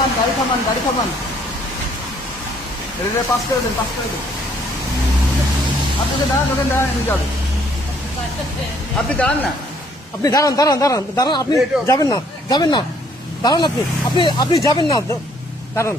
থামান রেলে পাস করে দেন আপনি দাঁড়ান এমনি যাবে আপনি দাঁড়ান না আপনি দাঁড়ান আপনি যাবেন না দাঁড়ান আপনি যাবেন না দাঁড়ান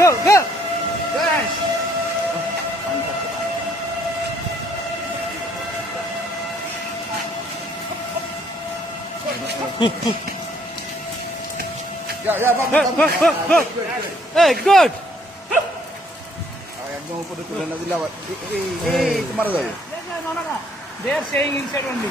Go! Yes. Hey, good. একদম উপরে তুলে না দিলে আবার এই তোমার যাবে They are saying inside only.